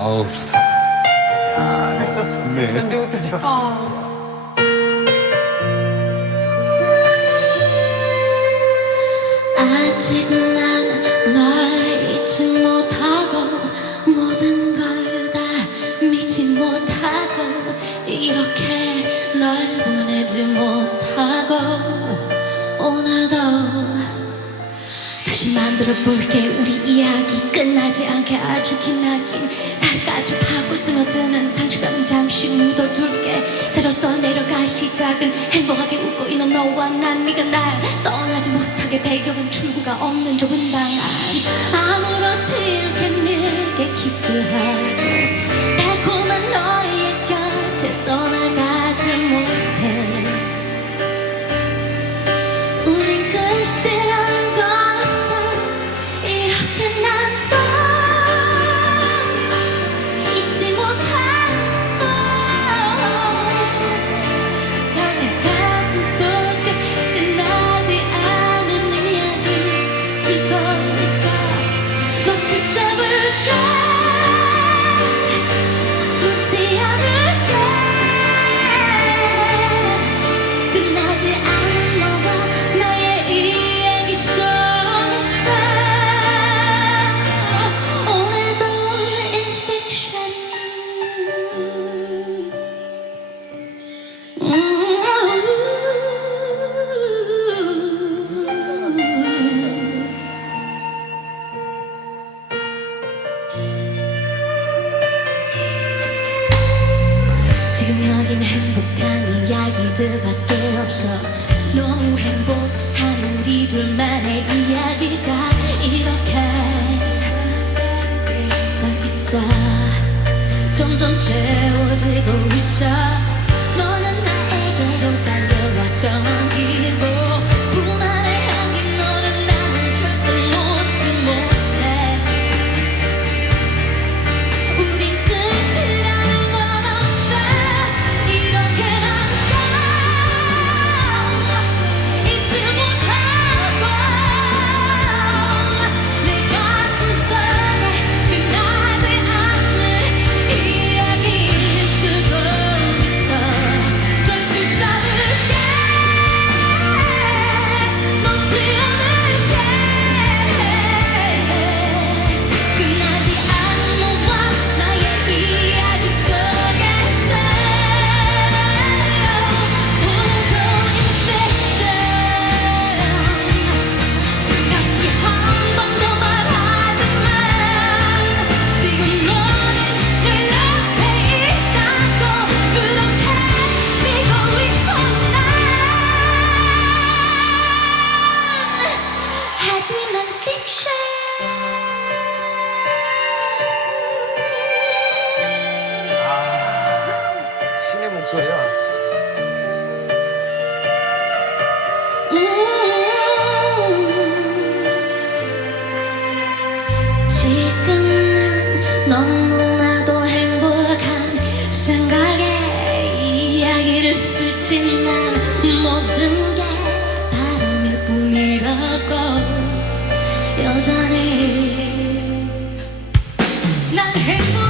아우 좋다. 야, 좋네. 언제부터 좋아? 아직 난 널 잊지 못하고 모든 걸 다 믿지 못하고 이렇게 널 보내지 못하고 오늘도 다시 만들어 볼게. 우리 이야기 끝나지 않게 아주 기나긴 살까지 파고 스며드는 상실감 잠시 묻어둘게. 새로 써내려가 시작은 행복하게 웃고 있는 너와 난. 네가 날 떠나지 못하게 배경은 출구가 없는 좁은 방 안. 아무렇지 않게 내게 키스하고 달콤한 너의 곁에 떠나가지 못해. 우린 끝이란 건 없어. 이렇게 난 또 잊지 못하고 내 가슴 속에 끝나지 않은 이야기 쓰고 있어. 너 붙잡을게. 놓지 않을게. 끝나지 않은 너와 나의 이야기 속에서 오늘도 인픽션. 지금 여긴 행복한 이야기들밖에 없어. 너무 행복한 우리 둘만의 이야기가 이렇게 써 있어. 점점 채워지고 있어. 너는 나에게로 달려와서 넘기고 품 안에 향긴 너를 나는 절대 놓지 못해. 우린 끝이라는 건 없어. 이렇게 난 또 잊지 못하고 내 가슴 속에 끝나지 않는 이야기 쓰고 있어. 널 붙잡을게. 놓지 않을게. 끝나지 않은 너와 나의 이야기 속에서 오늘도 인펙션. 다시 한 번 더 말하지만 지금 너는 내 옆에 있다고 그렇게 믿고 있어 난. 하지만 픽션. 신의 목소리야. 지금 난 너무나도 행복한 생각에 이야기를 쓰지만 모든 게 바람일 뿐이라고. 여전히 난 행복